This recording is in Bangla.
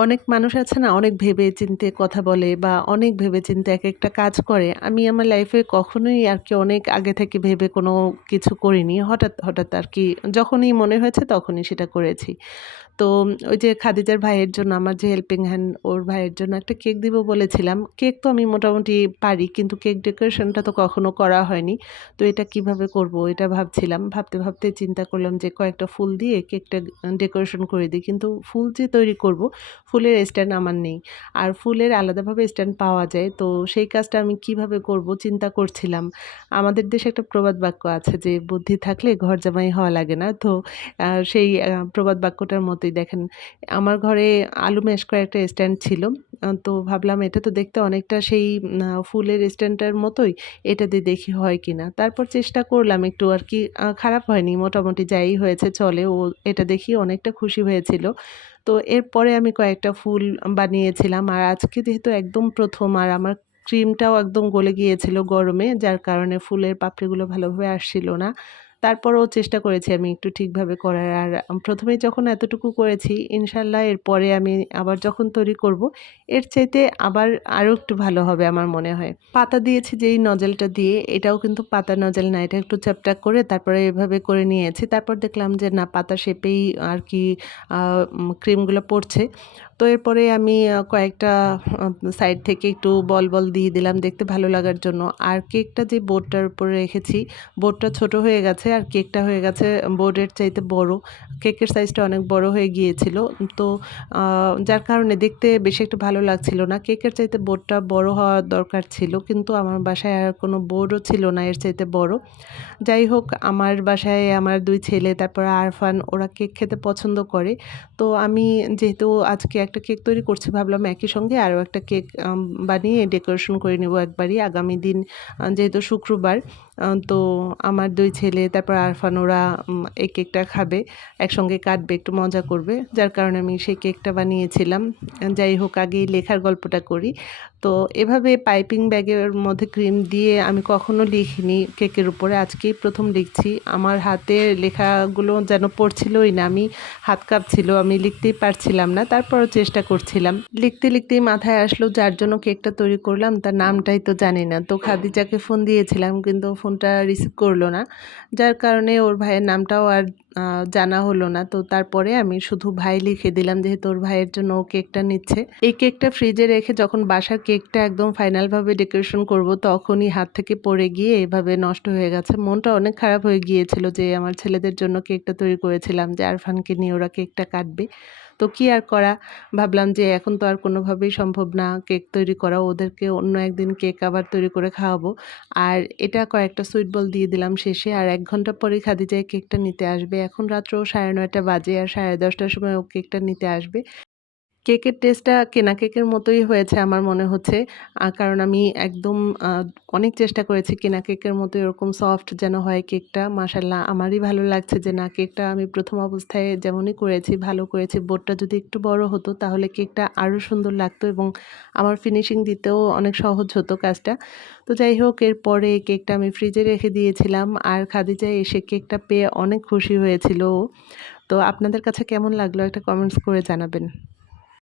অনেক মানুষ আছে না অনেক ভেবে চিন্তে কথা বলে বা অনেক ভেবে চিন্তে একেকটা কাজ করে। আমি আমার লাইফে কখনোই আরকি অনেক আগে থেকে ভেবে কোনো কিছু করিনি। হঠাৎ আরকি যখনই মনে হয়েছে তখনই সেটা করেছি। তো ওই যে খাদিজার ভাইয়ের জন্য আমার যে হেল্পিং হ্যান্ড ওর ভাইয়ের জন্য একটা কেক দিব বলেছিলাম। কেক তো আমি মোটামুটি পারি কিন্তু কেক ডেকোরেশনটা তো কখনো করা হয়নি। তো এটা কিভাবে করব এটা ভাবছিলাম। ভাবতে চিন্তা করলাম যে কয়েকটা ফুল দিয়ে কেকটা ডেকোরেশন করে দিই। কিন্তু ফুল যে তৈরি করব, ফুলের স্ট্যান্ড আমার নেই। আর ফুলের আলাদাভাবে স্ট্যান্ড পাওয়া যায়। তো সেই কাজটা আমি কিভাবে করব চিন্তা করছিলাম। আমাদের দেশে একটা প্রবাদ বাক্য আছে যে, "বুদ্ধি থাকলে ঘর জামাই হওয়া লাগে না।" তো সেই প্রবাদ বাক্যটার মতোই দেখেন আমার ঘরে আলু ম্যাশ করা একটা স্ট্যান্ড ছিল। তো ভাবলাম এটা তো দেখতে অনেকটা সেই ফুলের স্ট্যান্ডটার মতোই। এটা দিয়ে দেখি হয় কিনা। তারপর চেষ্টা করলাম একটু আরকি খারাপ হয়নি। মোটামুটি যাই হয়েছে চলে। ও এটা দেখি অনেকটা খুশি হয়েছিল। তো এরপরে আমি কয়েকটা ফুল বানিয়েছিলাম। আর আজকে যেহেতু একদম ১ম আর আমার ক্রিমটাও একদম গলে গিয়েছিল গরমে, যার কারণে ফুলের পাপড়িগুলো ভালোভাবে আসছিল না। তারপরেও চেষ্টা করেছি আমি একটু ঠিকভাবে করার। আর ১ম এই যখন এতটুকু করেছি, ইনশাআল্লাহ এরপরে আমি আবার যখন তৈরি করব, এর চাইতে আবার আরো একটু ভালো হবে আমার মনে হয়। পাতা দিয়েছি যেই নজেলটা দিয়ে, এটাও কিন্তু পাতার নজেল না। এটা একটু চ্যাপটা করে তারপরে এভাবে করে নিয়েছি। তারপর দেখলাম যে না পাতা শেপেই আরকি আ ক্রিমগুলো পড়ছে। তো এরপরে আমি কয়েকটা আ সাইড থেকে একটু বল দিয়ে দিলাম দেখতে ভালো লাগার জন্য। আর কেকটা যে বোর্ডটার উপরে রেখেছি, বোর্ডটা ছোট হয়ে গেছে আর কেকটা হয়ে গেছে বোর্ডের চাইতে বড়। কেকের সাইজটা অনেক বড় হয়ে গিয়েছিল। তো আ যার কারণে দেখতে বেশি একটা ভালো লাগছিল না। কেকের চাইতে বোর্ডটা বড় হওয়া দরকার ছিল। কিন্তু আমার বাসায় আর কোনো বোর্ডও ছিল না এর চাইতে বড়। যাই হোক আমার বাসায় আমার ২ ছেলে তারপর আরফান ওরা কেক খেতে পছন্দ করে। তো আমি যেহেতু আজকে একটা কেক তৈরি করছি ভাবলাম একই সঙ্গে আরও একটা কেক বানিয়ে ডেকোরেশন করে নেব একবারই। আগামী দিন যেহেতু শুক্রবার তো আমার ২ ছেলে তারপর আরফান ওরা এই কেকটা খাবে। একসঙ্গে কাটবে, একটু মজা করবে। যার কারণে আমি সেই কেকটা বানিয়েছিলাম। যাই হোক আগে এই লেখার গল্পটা করি। তো এভাবে পাইপিং ব্যাগের মধ্যে ক্রিম দিয়ে আমি কখনো লিখিনি কেকের উপরে। আজকেই ১ম লিখছি। আমার হাতের লেখাগুলো যেন পড়ছিলই না। হাত কাঁপছিল। আমি লিখতেই পারছিলাম না। তারপরও চেষ্টা করছিলাম। লিখতেই মাথায় আসলো যার জন্য কেকটা তৈরি করলাম তার নামটাই তো জানি না। তো খাদিজাকে ফোন দিয়েছিলাম কিন্তু ফোনটা রিসিভ করল না। যার কারণে ওর ভাইয়ের নামটাও আর আ জানা হলো না। তো তারপরে আমি শুধু ভাই লিখে দিলাম যেহেতু ওর ভাইয়ের জন্য ও কেকটা নিচ্ছে। এই কেকটা ফ্রিজে রেখে যখন বাসার কেকটা একদম ফাইনাল ভাবে ডেকোরেশন করব তখনই হাত থেকে পড়ে গিয়ে এভাবে নষ্ট হয়ে গেছে। মনটা অনেক খারাপ হয়ে গিয়েছিল যে আমার ছেলেদের জন্য কেকটা তৈরি করেছিলাম যে আরফানকে নিয়ে ওরা কেকটা কাটবে। তো কি আর করা? ভাবলাম যে এখন তো আর কোনোভাবেই সম্ভব না কেক তৈরি করা। ওদেরকে অন্য একদিন কেক আবার তৈরি করে খাওয়াবো। আর এটা কয়েকটা সুইট বল দিয়ে দিলাম শেষে। আর ১ ঘন্টা পরেই খাদিজা এই কেকটা নিতে আসবে। এখন রাত্র ৯:৩০ বাজে আর ১০:৩০ টার সময় ও কেকটা নিতে আসবে। কেকের টেস্টটা কেনা কেকের মতোই হয়েছে আমার মনে হচ্ছে। কারণ আমি একদম আ অনেক চেষ্টা করেছি কেনা কেকের মতো এরকম সফট যেন হয় কেকটা। মাশাআল্লাহ আমারই ভালো লাগছে যে না কেকটা আমি ১ম অবস্থায় যেমনই করেছি ভালো করেছি। বোর্ডটা যদি একটু বড় হতো তাহলে কেকটা আরও সুন্দর লাগতো এবং আমার ফিনিশিং দিতেও অনেক সহজ হতো কাজটা। তো যাই হোক এরপরে কেকটা আমি ফ্রিজে রেখে দিয়েছিলাম। আর খাদিজা এসে কেকটা পেয়ে অনেক খুশি হয়েছিল ও। তো আপনাদের কাছে কেমন লাগলো একটা কমেন্টস করে জানাবেন।